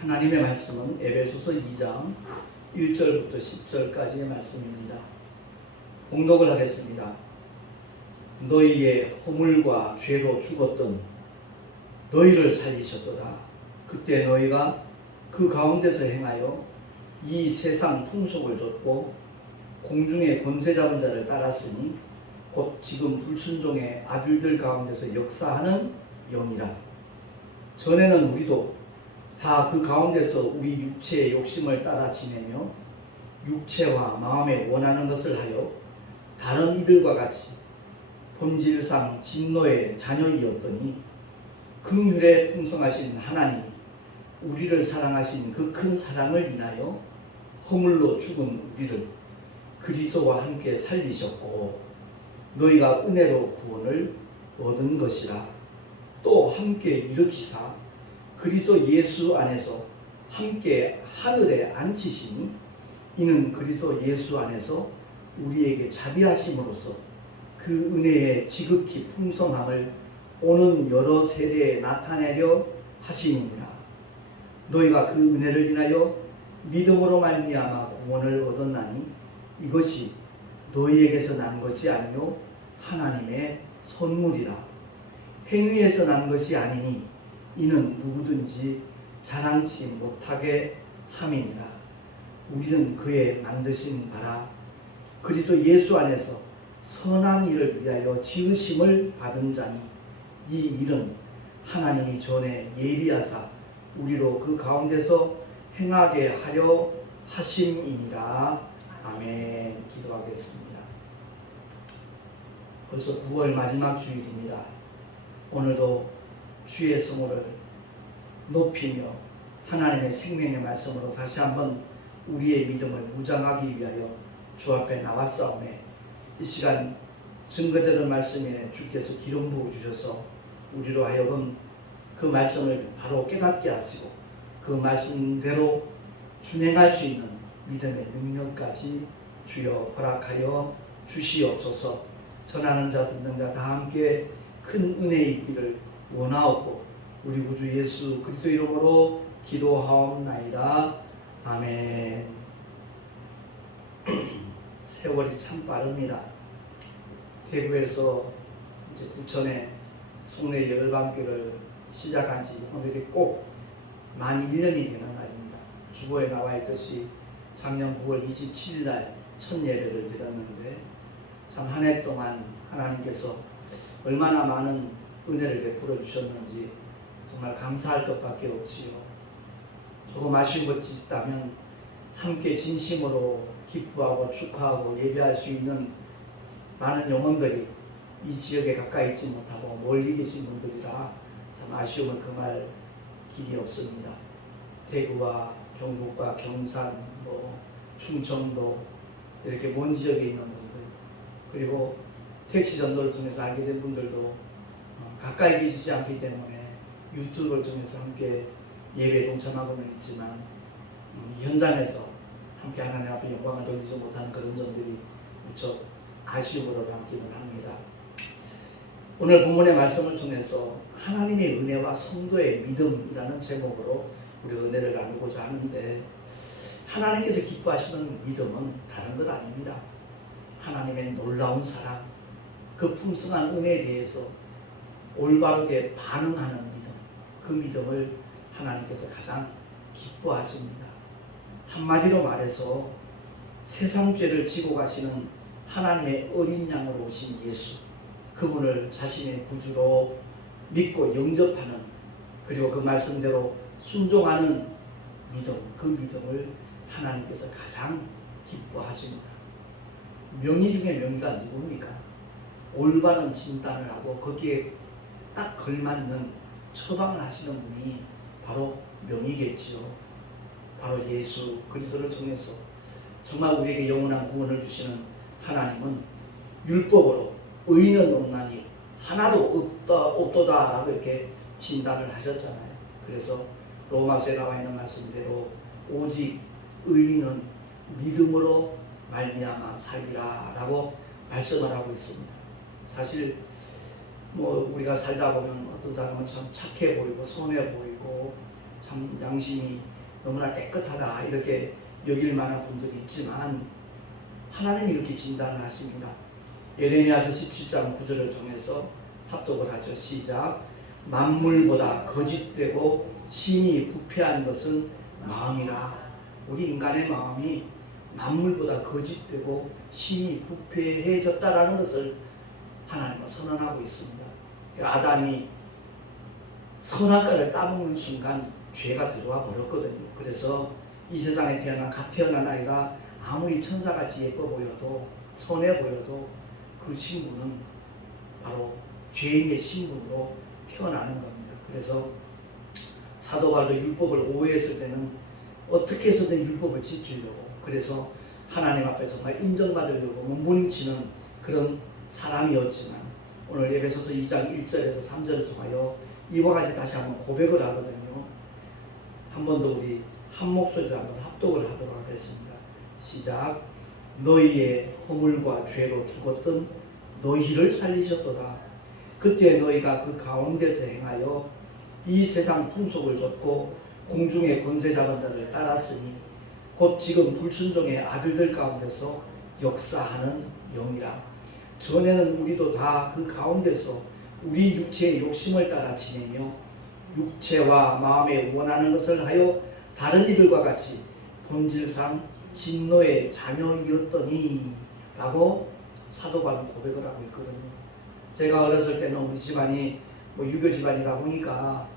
하나님의 말씀은 에베소서 2장 1절부터 10절까지의 말씀입니다. 봉독을 하겠습니다. 너희의 허물과 죄로 죽었던 너희를 살리셨도다. 그때 너희가 그 가운데서 행하여 이 세상 풍속을 좇고 공중의 권세 잡은 자를 따랐으니 곧 지금 불순종의 아들들 가운데서 역사하는 영이라. 전에는 우리도 다 그 가운데서 우리 육체의 욕심을 따라 지내며 육체와 마음에 원하는 것을 하여 다른 이들과 같이 본질상 진노의 자녀이었더니 긍휼에 풍성하신 하나님이 우리를 사랑하신 그 큰 사랑을 인하여 허물로 죽은 우리를 그리스도와 함께 살리셨고 너희가 은혜로 구원을 얻은 것이라. 또 함께 일으키사 그리스도 예수 안에서 함께 하늘에 앉히시니 이는 그리스도 예수 안에서 우리에게 자비하심으로써 그 은혜의 지극히 풍성함을 오는 여러 세대에 나타내려 하심이니라. 너희가 그 은혜를 인하여 믿음으로 말미암아 구원을 얻었나니 이것이 너희에게서 난 것이 아니요 하나님의 선물이라. 행위에서 난 것이 아니니 이는 누구든지 자랑치 못하게 함이니라. 우리는 그의 만드신 바라 그리스도 예수 안에서 선한 일을 위하여 지으심을 받은 자니 이 일은 하나님이 전에 예비하사 우리로 그 가운데서 행하게 하려 하심이니라. 아멘. 기도하겠습니다. 벌써 9월 마지막 주일입니다. 오늘도 주의 성호를 높이며 하나님의 생명의 말씀으로 다시 한번 우리의 믿음을 무장하기 위하여 주 앞에 나왔사오매 이 시간 증거되는 말씀에 주께서 기름 부어 주셔서 우리로 하여금 그 말씀을 바로 깨닫게 하시고 그 말씀대로 준행할 수 있는 믿음의 능력까지 주여 허락하여 주시옵소서. 전하는 자 듣는 자 다 함께 큰 은혜 있기를 원하옵고 우리 구주 예수 그리스도 이름으로 기도하옵나이다. 아멘. 세월이 참 빠릅니다. 대구에서 이제 부천에 송내 열방교를 시작한 지 오늘이 꼭 만 1년이 되는 날입니다. 주보에 나와 있듯이 작년 9월 27일 날 첫 예배를 드렸는데 참 한 해 동안 하나님께서 얼마나 많은 은혜를 베풀어 주셨는지 정말 감사할 것밖에 없지요. 조금 아쉬운 것이 있다면 함께 진심으로 기뻐하고 축하하고 예배할 수 있는 많은 영혼들이 이 지역에 가까이 있지 못하고 멀리 계신 분들이라 참 아쉬움은 금할 길이 없습니다. 대구와 경북과 경산, 충청도 이렇게 먼 지역에 있는 분들 그리고 택시 전도를 통해서 알게 된 분들도 가까이 계시지 않기 때문에 유튜브를 통해서 함께 예배에 동참하고는 있지만 현장에서 함께 하나님 앞에 영광을 돌리지 못하는 그런 점들이 무척 아쉬움으로 남기는 합니다. 오늘 본문의 말씀을 통해서 하나님의 은혜와 성도의 믿음이라는 제목으로 우리 은혜를 나누고자 하는데 하나님께서 기뻐하시는 믿음은 다른 것 아닙니다. 하나님의 놀라운 사랑, 그 풍성한 은혜에 대해서 올바르게 반응하는 믿음, 그 믿음을 하나님께서 가장 기뻐하십니다. 한마디로 말해서 세상 죄를 지고 가시는 하나님의 어린 양으로 오신 예수, 그분을 자신의 구주로 믿고 영접하는 그리고 그 말씀대로 순종하는 믿음, 그 믿음을 하나님께서 가장 기뻐하십니다. 명의 중에 명의가 누굽니까? 올바른 진단을 하고 거기에 딱 걸맞는 처방을 하시는 분이 바로 명의겠지요. 바로 예수 그리스도를 통해서 정말 우리에게 영원한 구원을 주시는 하나님은 율법으로 의인은 없나니 하나도 없도다 라고 이렇게 진단을 하셨잖아요. 그래서 로마서에 나와 있는 말씀대로 오직 의인은 믿음으로 말미암아 살리라 라고 말씀을 하고 있습니다. 사실 우리가 살다 보면 어떤 사람은 참 착해 보이고 선해 보이고 참 양심이 너무나 깨끗하다 이렇게 여길 만한 분들이 있지만 하나님이 이렇게 진단을 하십니다. 예레미야서 17장 9절을 통해서 합독을 하죠. 시작. 만물보다 거짓되고 심히 부패한 것은 마음이라. 우리 인간의 마음이 만물보다 거짓되고 심히 부패해졌다라는 것을 하나님은 선언하고 있습니다. 아담이 선악과를 따먹는 순간 죄가 들어와 버렸거든요. 그래서 이 세상에 갓 태어난 아이가 아무리 천사같이 예뻐 보여도 선해 보여도 그 신분은 바로 죄인의 신분으로 태어나는 겁니다. 그래서 사도 바울도 율법을 오해했을 때는 어떻게 해서든 율법을 지키려고, 그래서 하나님 앞에 정말 인정받으려고 몸부림치는 그런 사람이었지만 오늘 에베소서 2장 1절에서 3절을 통하여 이와 같이 다시 한번 고백을 하거든요. 한 번 더 우리 한 목소리로 한번 합독을 하도록 하겠습니다. 시작. 너희의 허물과 죄로 죽었던 너희를 살리셨도다. 그때 너희가 그 가운데서 행하여 이 세상 풍속을 좇고 공중의 권세 잡은 자를 따랐으니 곧 지금 불순종의 아들들 가운데서 역사하는 영이라. 전에는 우리도 다 그 가운데서 우리 육체의 욕심을 따라 지내며 육체와 마음에 원하는 것을 하여 다른 이들과 같이 본질상 진노의 자녀이었더니 라고 사도 바울은 고백을 하고 있거든요. 제가 어렸을 때는 우리 집안이 유교 집안이다 보니까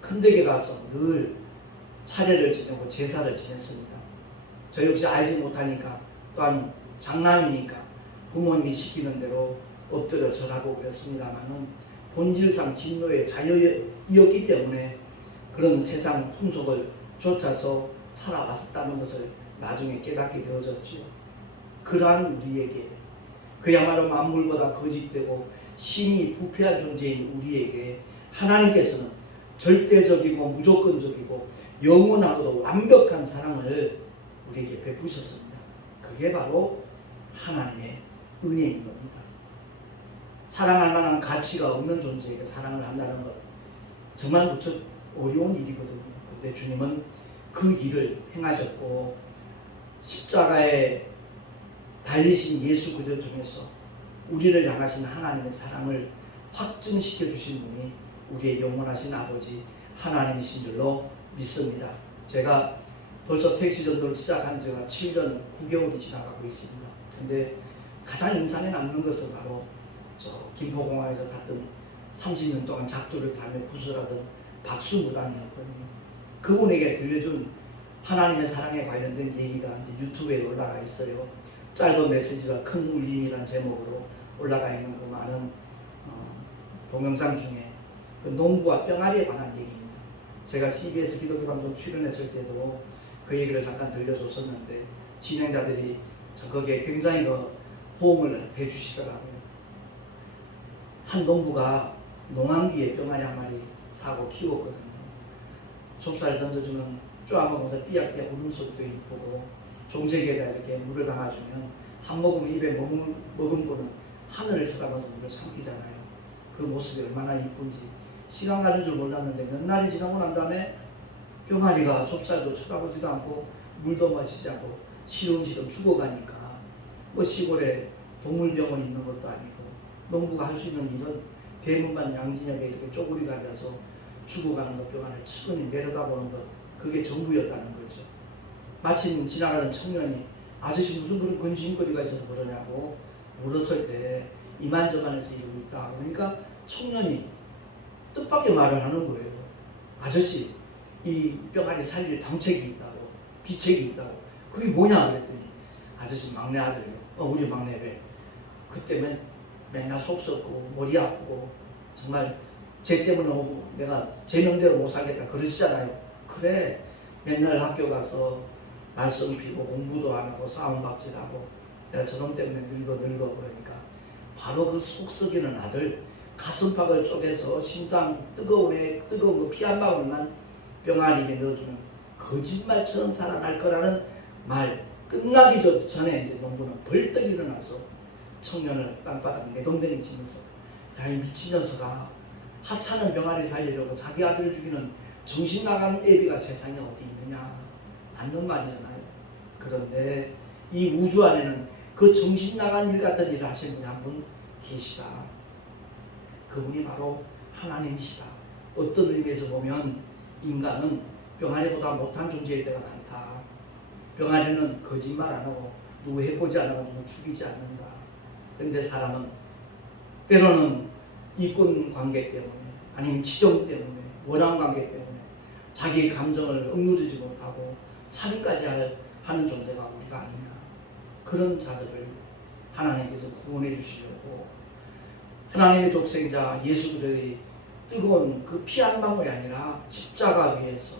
큰 댁에 가서 늘 차례를 지내고 제사를 지냈습니다. 저 역시 알지 못하니까, 또한 장남이니까 부모님이 시키는 대로 엎드려 절하고 그랬습니다만은 본질상 진노의 자녀이었기 때문에 그런 세상 풍속을 쫓아서 살아왔었다는 것을 나중에 깨닫게 되어졌지요. 그러한 우리에게, 그야말로 만물보다 거짓되고 심히 부패한 존재인 우리에게 하나님께서는 절대적이고 무조건적이고 영원하고도 완벽한 사랑을 우리에게 베푸셨습니다. 그게 바로 하나님의 은혜인 겁니다. 사랑할 만한 가치가 없는 존재에게 사랑을 한다는 것 정말 무척 어려운 일이거든요. 그런데 주님은 그 일을 행하셨고 십자가에 달리신 예수 그리스도를 통해서 우리를 향하신 하나님의 사랑을 확증시켜 주신 분이 우리의 영원하신 아버지 하나님이신 줄로 믿습니다. 제가 벌써 택시 전도를 시작한 지가 7년 9개월이 지나가고 있습니다. 근데 가장 인상에 남는 것은 바로 저 김포공항에서 탔던 30년 동안 작두를 타며 구슬하던 박수무당이었거든요. 그분에게 들려준 하나님의 사랑에 관련된 얘기가 이제 유튜브에 올라가 있어요. 짧은 메시지가 큰 울림이라는 제목으로 올라가 있는 그 많은 동영상 중에 그 농부와 병아리에 관한 얘기입니다. 제가 CBS 기독교 방송 출연했을 때도 그 얘기를 잠깐 들려줬었는데 진행자들이 거기에 굉장히 그 호응을 해주시더라고요. 한 농부가 농한기에 병아리 한 마리 사고 키웠거든요. 좁쌀 던져주면 쪼아먹으면서 삐약삐약 울음소리도 이쁘고 종제기에다 이렇게 물을 담아주면 한 모금 입에 머금고는 하늘을 쳐다봐서 물을 삼키잖아요. 그 모습이 얼마나 이쁜지 시간 가는 줄 몰랐는데 몇 날이 지나고 난 다음에 병아리가 좁쌀도 쳐다보지도 않고 물도 마시지 않고 시름시름 죽어가니까 시골에 동물병원 있는 것도 아니고 농부가 할 수 있는 일은 대문반 양진역에 이렇게 쪼그리고 앉아서 죽어가는 것 병아리를 측은히 내려다보는 것, 그게 전부였다는 거죠. 마침 지나가던 청년이 아저씨 무슨 그런 근심거리가 있어서 그러냐고 물었을 때 이만저만해서 이러고 있다. 그러니까 청년이 뜻밖의 말을 하는 거예요. 아저씨 이 병아리 살릴 방책이 있다고, 비책이 있다고. 그게 뭐냐 그랬더니 아저씨 막내 아들이요. 우리 막내 왜? 그때 맨날 속 썩고 머리 아프고 정말 쟤 때문에 내가 제 명대로 못 살겠다 그러시잖아요. 그래 맨날 학교 가서 말씀 피고 공부도 안 하고 싸움박질하고 내가 저놈 때문에 늙어 그러니까 바로 그 속 썩이는 아들 가슴팍을 쪼개서 심장 뜨거운 거 피 한 방울만 병아리에 넣어주는 거짓말처럼 살아날 거라는 말 끝나기 전에 이제 농부는 벌떡 일어나서 청년을 땅바닥 내동댕이 치면서 야 이 미친 녀석아, 하찮은 병아리 살리려고 자기 아들 죽이는 정신 나간 애비가 세상에 어디 있느냐? 맞는 말이잖아요. 그런데 이 우주 안에는 그 정신 나간 일 같은 일을 하시는 분이 한 분 계시다. 그분이 바로 하나님이시다. 어떤 의미에서 보면 인간은 병아리보다 못한 존재일 때가 많다. 병아리는 거짓말 안 하고 누구 해보지 않고 누구 죽이지 않는다. 그런데 사람은 때로는 이권 관계 때문에 아니면 지정 때문에 원한 관계 때문에 자기의 감정을 억누르지 못하고 살인까지 하는 존재가 우리가 아니냐. 그런 자들을 하나님께서 구원해 주시려고 하나님의 독생자 예수 그리스도의 뜨거운 그 피 한 방울이 아니라 십자가 위에서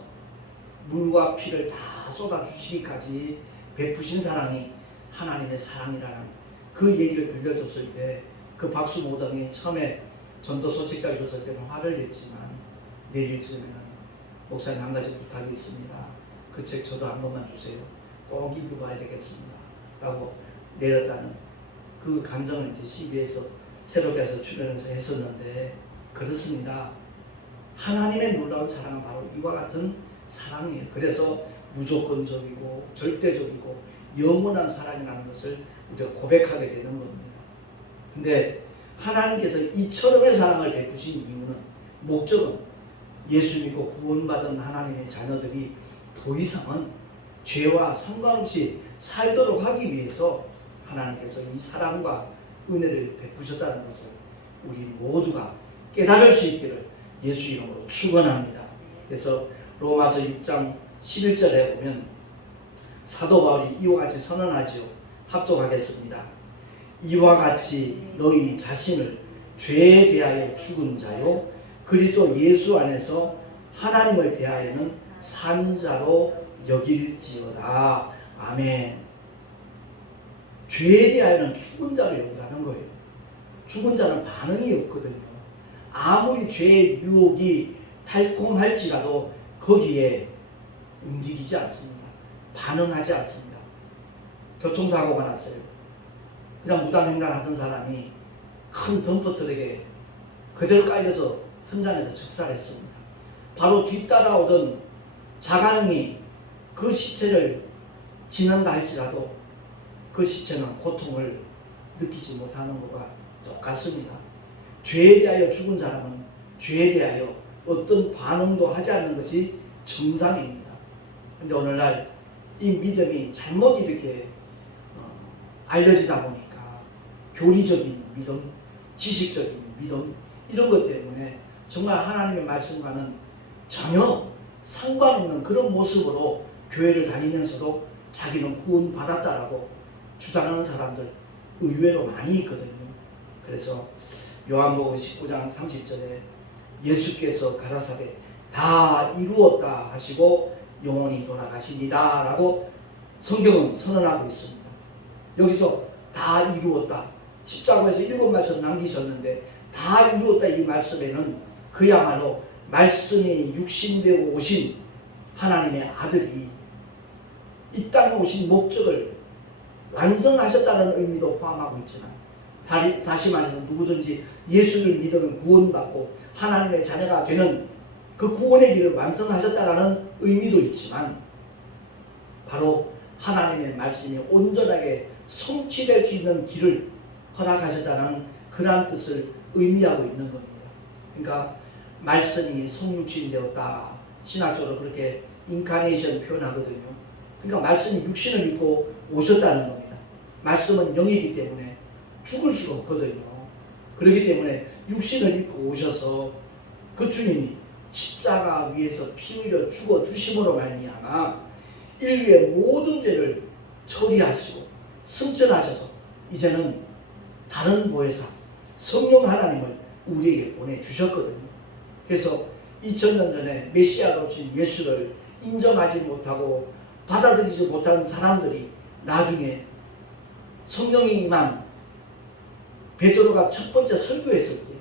물과 피를 다 쏟아주시기까지 베푸신 사랑이 하나님의 사랑이라는 그 얘기를 들려줬을 때 그 박수 모당이 처음에 전도서 책자를 줬을 때는 화를 냈지만 내일 쯤에는 목사님 한 가지 부탁이 있습니다. 그 책 저도 한 번만 주세요. 꼭 읽어봐야 되겠습니다. 라고 내렸다는 그 감정을 이제 CB에서 새롭게 해서 출연해서 했었는데 그렇습니다. 하나님의 놀라운 사랑은 바로 이와 같은 사랑이에요. 그래서 무조건적이고 절대적이고 영원한 사랑이라는 것을 우리가 고백하게 되는 겁니다. 근데 하나님께서 이처럼의 사랑을 베푸신 이유는 목적은 예수 믿고 구원받은 하나님의 자녀들이 더 이상은 죄와 상관없이 살도록 하기 위해서 하나님께서 이 사랑과 은혜를 베푸셨다는 것을 우리 모두가 깨달을 수 있기를 예수 이름으로 축원합니다. 그래서 로마서 6장 11절에 보면 사도 바울이 이와 같이 선언하지요. 합독하겠습니다. 이와 같이 너희 자신을 죄에 대하여 죽은 자요 그리스도 예수 안에서 하나님을 대하여는 산 자로 여길지어다. 아멘. 죄에 대하여는 죽은 자로 여기라는 거예요. 죽은 자는 반응이 없거든요. 아무리 죄의 유혹이 달콤할지라도 거기에 움직이지 않습니다. 반응하지 않습니다. 교통사고가 났어요. 그냥 무단횡단하던 사람이 큰 덤퍼트럭에 그대로 깔려서 현장에서 즉사했습니다. 바로 뒤따라오던 자가용이 그 시체를 지난다 할지라도 그 시체는 고통을 느끼지 못하는 것과 똑같습니다. 죄에 대하여 죽은 사람은 죄에 대하여 어떤 반응도 하지 않는 것이 정상입니다. 그런데 오늘날 이 믿음이 잘못 이렇게 알려지다 보니까 교리적인 믿음, 지식적인 믿음 이런 것 때문에 정말 하나님의 말씀과는 전혀 상관없는 그런 모습으로 교회를 다니면서도 자기는 구원받았다라고 주장하는 사람들 의외로 많이 있거든요. 그래서 요한복음 19장 30절에 예수께서 가라사대 다 이루었다 하시고 영원히 돌아가시리다 라고 성경은 선언하고 있습니다. 여기서 다 이루었다. 십자가에서 7말씀 남기셨는데 다 이루었다 이 말씀에는 그야말로 말씀이 육신되어 오신 하나님의 아들이 이 땅에 오신 목적을 완성하셨다는 의미도 포함하고 있지만 다시 말해서 누구든지 예수를 믿으면 구원받고 하나님의 자녀가 되는 그 구원의 길을 완성하셨다는 의미도 있지만 바로 하나님의 말씀이 온전하게 성취될 수 있는 길을 허락하셨다는 그러한 뜻을 의미하고 있는 겁니다. 그러니까 말씀이 성육신 되었다. 신학적으로 그렇게 인카네이션 표현하거든요. 그러니까 말씀이 육신을 입고 오셨다는 겁니다. 말씀은 영이기 때문에 죽을 수가 없거든요. 그렇기 때문에 육신을 입고 오셔서 그 주님이 십자가 위에서 피 흘려 죽어 주심으로 말미암아 인류의 모든 죄를 처리하시고 승천하셔서 이제는 다른 보혜사 성령 하나님을 우리에게 보내주셨거든요. 그래서 2000년 전에 메시아로 오신 예수를 인정하지 못하고 받아들이지 못한 사람들이 나중에 성령이 임한 베드로가 첫 번째 설교했을 때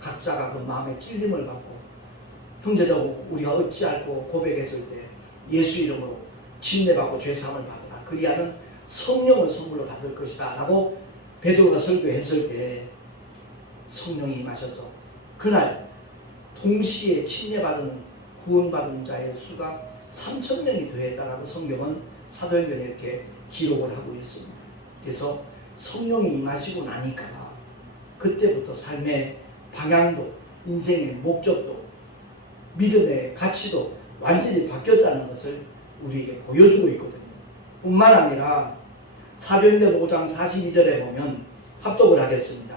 각자가 그 마음의 찔림을 받고 형제들하고 우리가 어찌할꼬 고백했을 때 예수 이름으로 침례받고 죄사함을 받으라. 그리하면 성령을 선물로 받을 것이다 라고 베드로가 설교했을 때 성령이 임하셔서 그날 동시에 침례받은 구원받은 자의 수가 3,000명이 더했다라고 성경은 사도행전에 이렇게 기록을 하고 있습니다. 그래서 성령이 임하시고 나니까 그때부터 삶의 방향도 인생의 목적도 믿음의 가치도 완전히 바뀌었다는 것을 우리에게 보여주고 있거든요. 뿐만 아니라 사도행전 5장 42절에 보면 합독을 하겠습니다.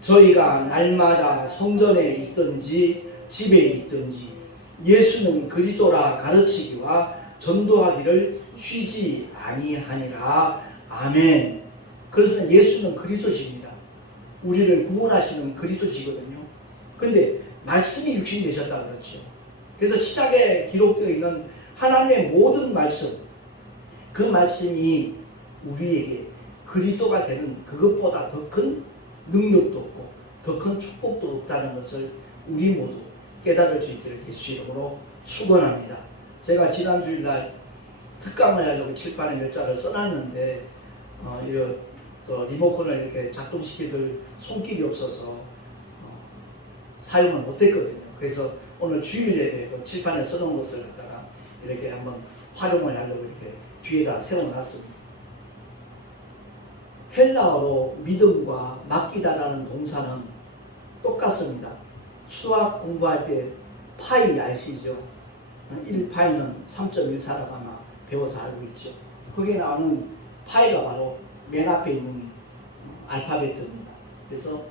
저희가 날마다 성전에 있든지 집에 있든지 예수는 그리스도라 가르치기와 전도하기를 쉬지 아니하니라. 아멘. 그래서 예수는 그리스도십니다. 우리를 구원하시는 그리스도시거든요. 근데 말씀이 육신이 되셨다 그랬죠. 그래서 신약에 기록되어 있는 하나님의 모든 말씀, 그 말씀이 우리에게 그리스도가 되는 그것보다 더 큰 능력도 없고 더 큰 축복도 없다는 것을 우리 모두 깨달을 수 있기를 예수 이름으로 축원합니다. 제가 지난 주일날 특강을 하려고 칠판에 몇 자를 써놨는데 리모컨을 이렇게 작동시키들 손길이 없어서 사용을 못했거든요. 그래서 오늘 주일에 칠판에 써놓은 것을 갖다가 이렇게 한번 활용을 하려고 이렇게 뒤에다 세워놨습니다. 헬라어로 믿음과 맡기다라는 동사는 똑같습니다. 수학 공부할 때 파이 아시죠? 1파이는 3.14라고 아마 배워서 알고 있죠. 거기에 나오는 파이가 바로 맨 앞에 있는 알파벳입니다. 그래서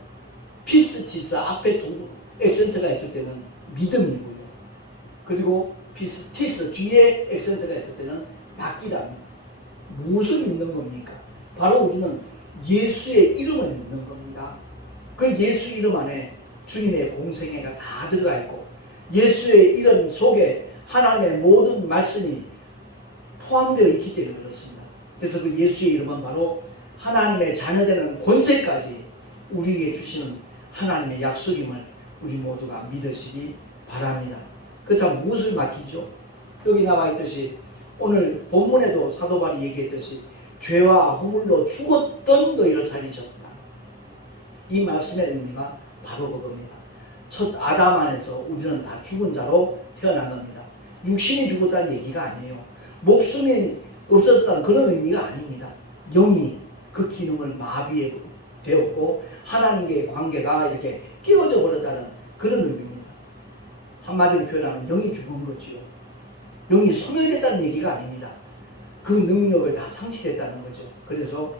피스티스 앞에 액센트가 있을 때는 믿음이고요. 그리고 피스티스 뒤에 액센트가 있을 때는 맡기답니다. 무엇을 믿는 겁니까? 바로 우리는 예수의 이름을 믿는 겁니다. 그 예수 이름 안에 주님의 공생애가 다 들어가 있고 예수의 이름 속에 하나님의 모든 말씀이 포함되어 있기 때문에 그렇습니다. 그래서 그 예수의 이름은 바로 하나님의 자녀되는 권세까지 우리에게 주시는 하나님의 약속임을 우리 모두가 믿으시기 바랍니다. 그렇다면 무엇을 맡기죠? 여기 나와 있듯이 오늘 본문에도 사도 바울이 얘기했듯이 죄와 허물로 죽었던 너희를 살리셨다. 이 말씀의 의미가 바로 그겁니다. 첫 아담 안에서 우리는 다 죽은 자로 태어난 겁니다. 육신이 죽었다는 얘기가 아니에요. 목숨이 없어졌다는 그런 의미가 아닙니다. 영이 그 기능을 마비되었고 하나님과의 관계가 이렇게 깨어져 버렸다는 그런 의미입니다. 한마디로 표현하면 영이 죽은 거지요. 영이 소멸됐다는 얘기가 아닙니다. 그 능력을 다 상실했다는 거죠. 그래서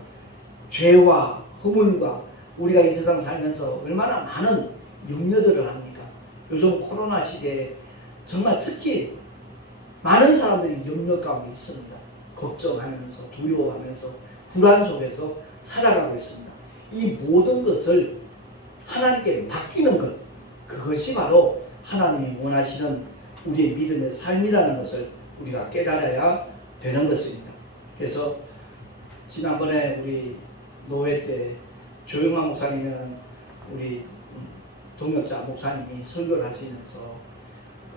죄와 허물과 우리가 이 세상 살면서 얼마나 많은 염려들을 합니까? 요즘 코로나 시대에 정말 특히 많은 사람들이 염려 가운데 있습니다. 걱정하면서 두려워하면서 불안 속에서 살아가고 있습니다. 이 모든 것을 하나님께 맡기는 것, 그것이 바로 하나님이 원하시는 우리의 믿음의 삶이라는 것을 우리가 깨달아야 되는 것입니다. 그래서 지난번에 우리 노회 때 조용한 목사님이라는 우리 동역자 목사님이 설교를 하시면서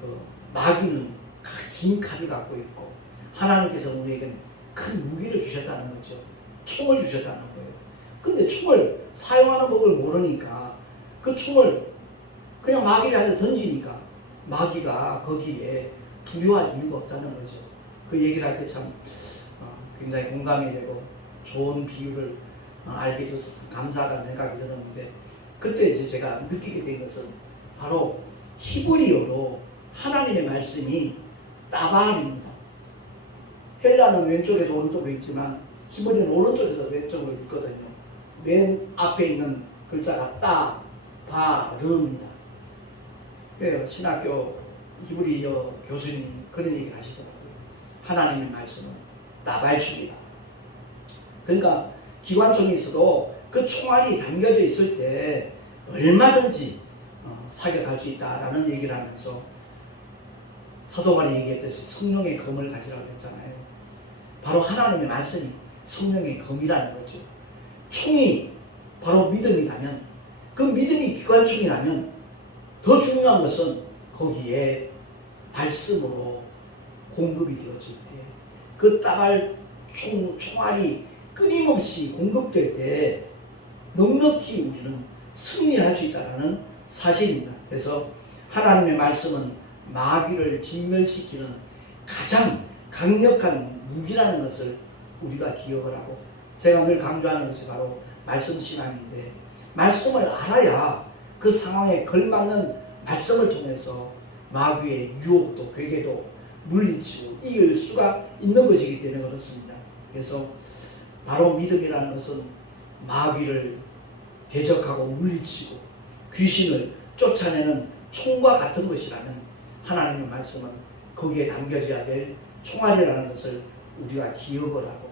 그 마귀는 긴 칼을 갖고 있고 하나님께서 우리에게 큰 무기를 주셨다는 거죠. 총을 주셨다는 거예요. 근데 총을 사용하는 법을 모르니까 그 총을 그냥 마귀한테 던지니까 마귀가 거기에 두려워할 이유가 없다는 거죠. 그 얘기를 할 때 참 굉장히 공감이 되고 좋은 비유를 알게 해줘서 감사하다는 생각이 들었는데 그때 이제 제가 느끼게 된 것은 바로 히브리어로 하나님의 말씀이 따발입니다. 헬라는 왼쪽에서 오른쪽으로 있지만 히브리는 오른쪽에서 왼쪽으로 있거든요. 맨 앞에 있는 글자가 따바르입니다. 그래서 신학교 히브리어 교수님이 그런 얘기를 하시더라고요. 하나님의 말씀은 따발춥니다. 그러니까 기관총이 있어도 그 총알이 담겨져 있을 때 얼마든지 사격할 수 있다라는 얘기를 하면서 사도 바울이 얘기했듯이 성령의 검을 가지라고 했잖아요. 바로 하나님의 말씀이 성령의 검이라는 거죠. 총이 바로 믿음이라면 그 믿음이 기관총이라면 더 중요한 것은 거기에 말씀으로 공급이 되어질 때 그 따발 총알이 끊임없이 공급될 때 넉넉히 우리는 승리할 수 있다는 사실입니다. 그래서 하나님의 말씀은 마귀를 진멸시키는 가장 강력한 무기라는 것을 우리가 기억을 하고, 제가 늘 강조하는 것이 바로 말씀 신앙인데, 말씀을 알아야 그 상황에 걸맞는 말씀을 통해서 마귀의 유혹도 괴계도 물리치고 이길 수가 있는 것이기 때문에 그렇습니다. 그래서 바로 믿음이라는 것은 마귀를 대적하고 물리치고 귀신을 쫓아내는 총과 같은 것이라는 하나님의 말씀은 거기에 담겨져야 될 총알이라는 것을 우리가 기억을 하고,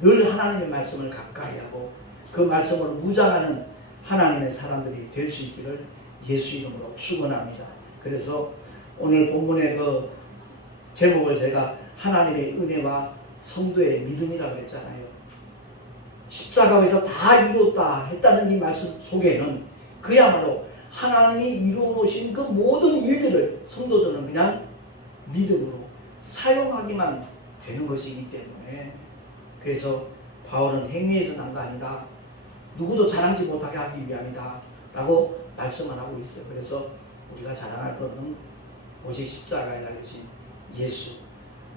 늘 하나님의 말씀을 가까이 하고 그 말씀을 무장하는 하나님의 사람들이 될 수 있기를 예수 이름으로 축원합니다. 그래서 오늘 본문의 그 제목을 제가 하나님의 은혜와 성도의 믿음이라고 했잖아요. 십자가에서 다 이루었다 했다는 이 말씀 속에는 그야말로 하나님이 이루어 놓으신 그 모든 일들을 성도들은 그냥 믿음으로 사용하기만 되는 것이기 때문에, 그래서 바울은 행위에서 난 거 아니다, 누구도 자랑지 못하게 하기 위함이다 라고 말씀을 하고 있어요. 그래서 우리가 자랑할 것은 오직 십자가에 달리신 예수,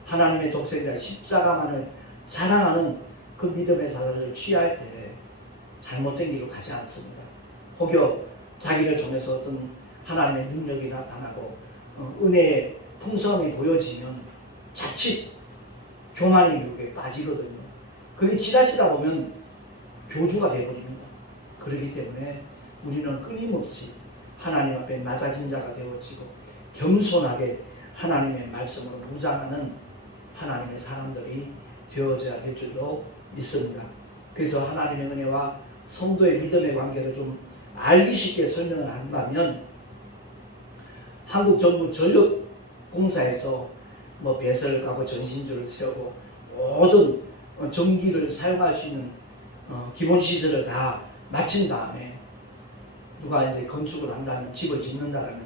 하나님의 독생자 십자가만을 자랑하는 그 믿음의 사람을 취할 때 잘못된 길로 가지 않습니다. 혹여 자기를 통해서 어떤 하나님의 능력이 나타나고 은혜의 풍성함이 보여지면 자칫 교만의 유혹에 빠지거든요. 그게 지나치다 보면 교주가 되어버립니다. 그렇기 때문에 우리는 끊임없이 하나님 앞에 낮아진 자가 되어지고 겸손하게 하나님의 말씀으로 무장하는 하나님의 사람들이 되어져야 될 줄로 믿습니다. 그래서 하나님의 은혜와 성도의 믿음의 관계를 좀 알기 쉽게 설명을 한다면, 한국 정부 전력공사에서 뭐 배설을 가고 전신주를 세우고 모든 전기를 사용할 수 있는 기본 시설을 다 마친 다음에 누가 이제 건축을 한다면, 집을 짓는다면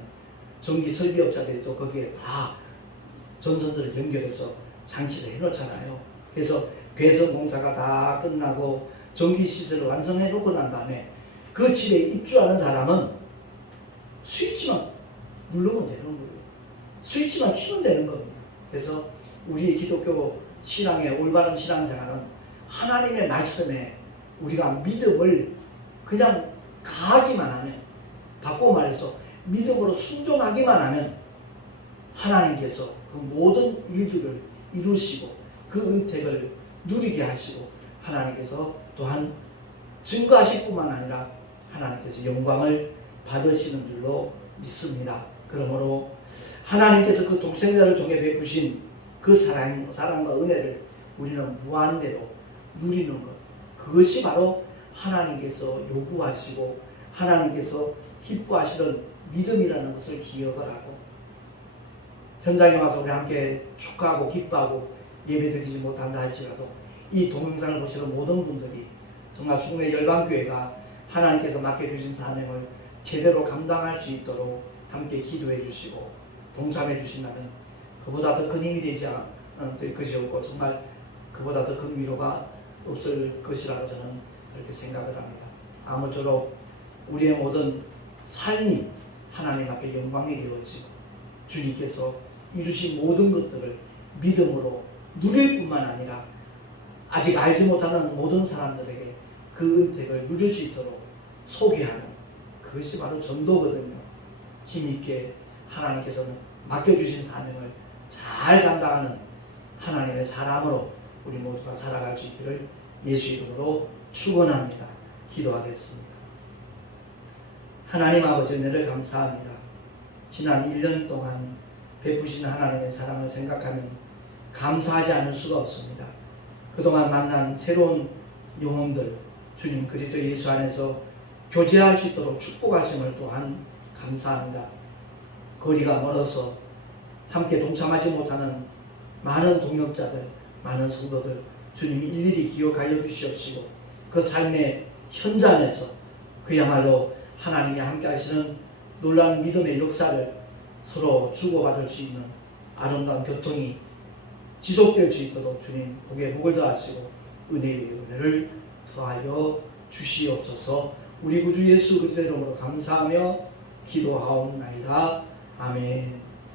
전기 설비업자들이 또 거기에 다 전선들을 연결해서 장치를 해놓잖아요. 그래서 배선 공사가 다 끝나고 전기 시설을 완성해 놓고 난 다음에 그 집에 입주하는 사람은 스위치만 누르면 되는 거예요. 스위치만 키면 되는 겁니다. 그래서 우리 기독교 신앙의 올바른 신앙생활은 하나님의 말씀에 우리가 믿음을 그냥 가하기만 하면, 바꾸고 말해서 믿음으로 순종하기만 하면 하나님께서 그 모든 일들을 이루시고 그 은택을 누리게 하시고, 하나님께서 또한 증거하실 뿐만 아니라 하나님께서 영광을 받으시는 줄로 믿습니다. 그러므로 하나님께서 그 독생자를 통해 베푸신 그 사랑과 은혜를 우리는 무한대로 누리는 것, 그것이 바로 하나님께서 요구하시고 하나님께서 기뻐하시는 믿음이라는 것을 기억을 하고, 현장에 와서 우리 함께 축하하고 기뻐하고 예배드리지 못한다 할지라도 이 동영상을 보시는 모든 분들이 정말 죽음의 열방교회가 하나님께서 맡겨주신 사명을 제대로 감당할 수 있도록 함께 기도해 주시고 동참해 주신다면 그보다 더 큰 힘이 되지 않을 것이 없고, 정말 그보다 더 큰 위로가 없을 것이라고 저는 그렇게 생각을 합니다. 아무쪼록 우리의 모든 삶이 하나님 앞에 영광이 되어지고 주님께서 이루신 모든 것들을 믿음으로 누릴 뿐만 아니라 아직 알지 못하는 모든 사람들에게 그 은택을 누릴 수 있도록 소개하는, 그것이 바로 전도거든요. 힘있게 하나님께서는 맡겨주신 사명을 잘 감당하는 하나님의 사람으로 우리 모두가 살아갈 수 있기를 예수 이름으로 축원합니다. 기도하겠습니다. 하나님 아버지, 은혜를 감사합니다. 지난 1년 동안 베푸신 하나님의 사랑을 생각하면 감사하지 않을 수가 없습니다. 그동안 만난 새로운 영혼들, 주님 그리스도 예수 안에서 교제할 수 있도록 축복하심을 또한 감사합니다. 거리가 멀어서 함께 동참하지 못하는 많은 동역자들, 많은 성도들 주님이 일일이 기억하여 주시옵시고 그 삶의 현장에서 그야말로 하나님이 함께 하시는 놀라운 믿음의 역사를 서로 주고받을 수 있는 아름다운 교통이 지속될 수 있도록 주님 복에 복을 더하시고 은혜의 은혜를 더하여 주시옵소서. 우리 구주 예수 그리스도 이름으로 감사하며 기도하옵나이다. 아멘.